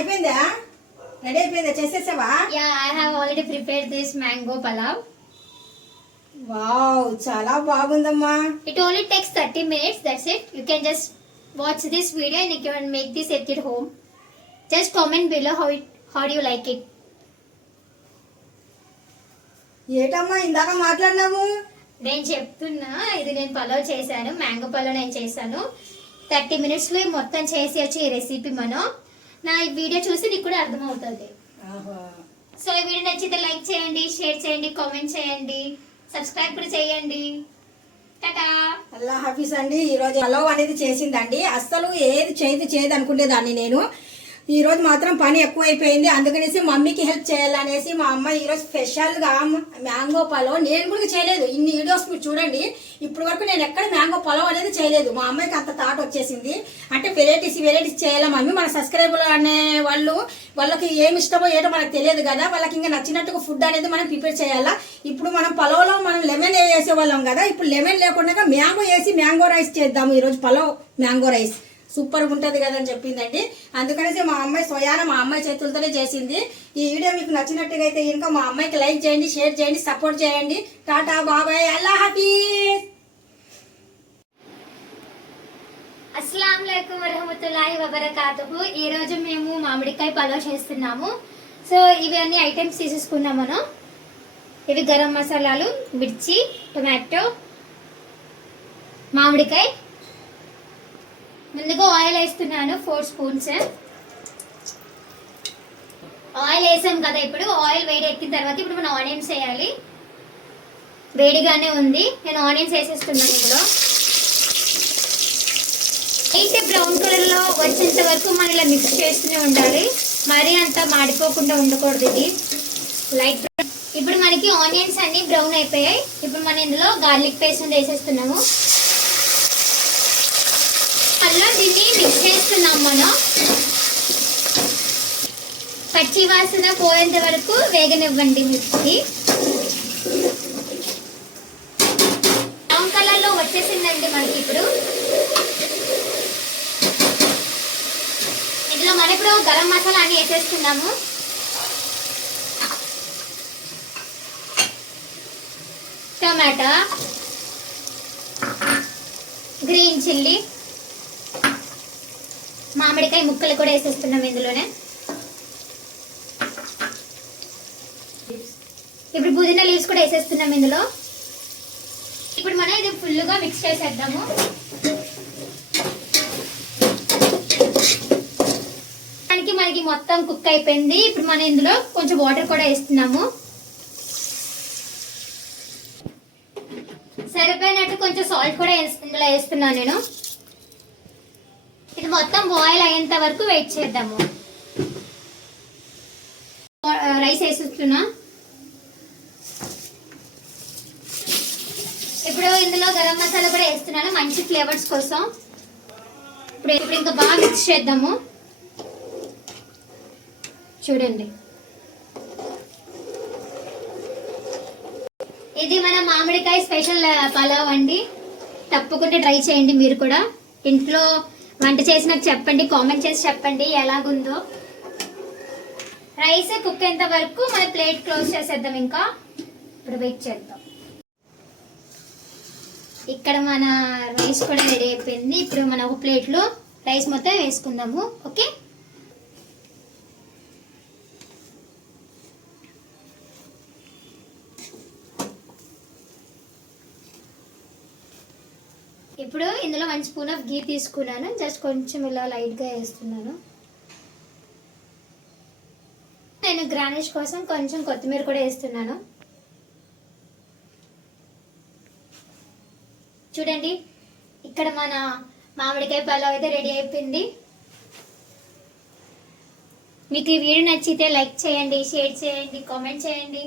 అయిపోయిందా? రెడీ అయిపోయిందా? చేసేసావా? Already prepare this mango pulao. Wow చాలా బాగుందమ్మా. It only takes 30 minutes that's it you can just watch this video and you can make this at your home just comment below how it how do like it ఏటమ్మా ఇందాక మాట్లాడినావు? నేను చెప్తున్నా ఇది నేను పలావ్ చేశాను mango pulao నేను చేశాను. థర్టీ మినిట్స్లో మొత్తం చేసి వచ్చి ఈ రెసిపీ మనం నా ఈ వీడియో చూసి నీకు కూడా అర్థమవుతుంది. సో ఈ వీడియో నచ్చితే లైక్ చేయండి షేర్ చేయండి కామెంట్ చేయండి సబ్స్క్రైబ్ కూడా చేయండి. అల్లా హఫీజ్ అండి ఈ రోజు పలావ్ అనేది చేసిందండి. అస్సలు ఏది చేయదు చేయదు అనుకునేదాన్ని నేను. ఈ రోజు మాత్రం పని ఎక్కువైపోయింది. అందుకనేసి మమ్మీకి హెల్ప్ చేయాలనేసి మా అమ్మ ఈరోజు స్పెషల్గా మ్యాంగో పలావ్ నేను కూడా చేయలేదు. ఇన్ని వీడియోస్ మీరు చూడండి. ఇప్పటి వరకు నేను ఎక్కడ మ్యాంగో పలావ్ అనేది చేయలేదు. మా అమ్మాయికి అంత థాట్ వచ్చేసింది. అంటే వెరైటీస్ వెరైటీస్ చేయాలా మమ్మీ? మన సబ్స్క్రైబర్ అనే వాళ్ళు వాళ్ళకి ఏమి ఇష్టమో ఏటో మనకు తెలియదు కదా. వాళ్ళకి ఇంకా నచ్చినట్టుగా ఫుడ్ అనేది మనం ప్రిపేర్ చేయాలా? ఇప్పుడు మనం పలవలో మనం లెమన్ వేసేవాళ్ళం కదా. ఇప్పుడు లెమన్ లేకుండా మ్యాంగో వేసి మ్యాంగో రైస్ చేద్దాము. ఈరోజు పలావ్ మ్యాంగో రైస్ సూపర్ ఉంటుంది కదా అని చెప్పిందండి. అందుకనేసి మా అమ్మాయి స్వయాన మా అమ్మాయి చేతులతోనే చేసింది. ఈ వీడియో మీకు నచ్చినట్టుగా అయితే ఇంకా మా అమ్మాయికి లైక్ చేయండి షేర్ చేయండి సపోర్ట్ చేయండి. టాటా బాబాయ్ అల్లా హాఫీజ్! అస్సలం వరహమతుల్లాహి వబర్కాతుహు. ఈ రోజు మేము మామిడికాయ పలావ్ చేస్తున్నాము. సో ఇవన్నీ ఐటమ్స్ తీసేసుకున్నాం మనం. ఇవి గరం మసాలాలు మిర్చి టొమాటో మామిడికాయ. ముందుగా ఆయిల్ వేస్తున్నాను ఫోర్ స్పూన్స్ ఆయిల్ వేసాం కదా ఇప్పుడు ఆయిల్ వేడి ఎక్కిన తర్వాత ఇప్పుడు మనం ఆనియన్స్ వేయాలి. వేడిగానే ఉంది నేను ఆనియన్స్ వేసేస్తున్నాను ఇప్పుడు. అయితే బ్రౌన్ కలర్లో వచ్చేంత వరకు మనం ఇలా మిక్స్ చేస్తూనే ఉండాలి. మరీ అంత మాడిపోకుండా ఉండకూడదు ఇది. లైట్ ఇప్పుడు మనకి ఆనియన్స్ అన్ని బ్రౌన్ అయిపోయాయి. ఇప్పుడు మనం ఇందులో గార్లిక్ పేస్ట్ వేసేస్తున్నాము. మళ్ళీ దీన్ని మిక్స్ చేస్తున్నాం మనం. పచ్చి వాసన పోయేంత వరకు వేగనివ్వండి మిర్చి బ్రౌన్ కలర్లో వచ్చేసిందండి మనకి ఇప్పుడు. ఇందులో మనం ఇప్పుడు గరం మసాలా అన్ని వేసేస్తున్నాము. టమాటా గ్రీన్ చిల్లీ మామిడికాయ ముక్కలు కూడా వేసేస్తున్నాం ఇందులోనే. ఇప్పుడు పుదీనా లీవ్స్ కూడా వేసేస్తున్నాం ఇందులో. ఇప్పుడు మనం ఇది ఫుల్గా మిక్స్ చేసేద్దాము. దానికి మనకి మొత్తం కుక్ అయిపోయింది. ఇప్పుడు మనం ఇందులో కొంచెం వాటర్ కూడా వేస్తున్నాము. సరిపోయినట్టు కొంచెం సాల్ట్ కూడా ఇందులో వేస్తున్నాను నేను. ఇది మొత్తం బాయిల్ అయ్యేంత వరకు వెయిట్ చేద్దాము. రైస్ వేసేస్తున్నా. ఇప్పుడు ఇందులో గరం మసాలా కూడా వేస్తున్నాను మంచి ఫ్లేవర్స్ కోసం. ఇప్పుడు ఇప్పుడు ఇంకా బాగా మిక్స్ చేద్దాము. చూడండి. ఇది మన మామిడికాయ స్పెషల్ పలావ్ అండి. తప్పకుండా ట్రై చేయండి మీరు కూడా. ఇంట్లో వంట చేసి నాకు చెప్పండి కామెంట్ చేసి చెప్పండి ఎలాగుందో. రైస్ కుక్ అయ్యేంత వరకు మన ప్లేట్ క్లోజ్ చేసేద్దాం ఇంకా. ఇప్పుడు వెయిట్ చేద్దాం. ఇక్కడ మన రైస్ కూడా రెడీ అయిపోయింది. ఇప్పుడు మన ఒక ప్లేట్లో రైస్ మొత్తం వేసుకుందాము. ఓకే ఇప్పుడు ఇందులో వన్ స్పూన్ ఆఫ్ గీ తీసుకున్నాను. జస్ట్ కొంచెం ఇలా లైట్గా వేస్తున్నాను. నేను గ్రానిష్ కోసం కొంచెం కొత్తిమీర కూడా వేస్తున్నాను. చూడండి ఇక్కడ మన మామిడికాయ పలావ్ అయితే రెడీ అయిపోయింది. మీకు ఈ వీడియో నచ్చితే లైక్ చేయండి షేర్ చేయండి కామెంట్ చేయండి.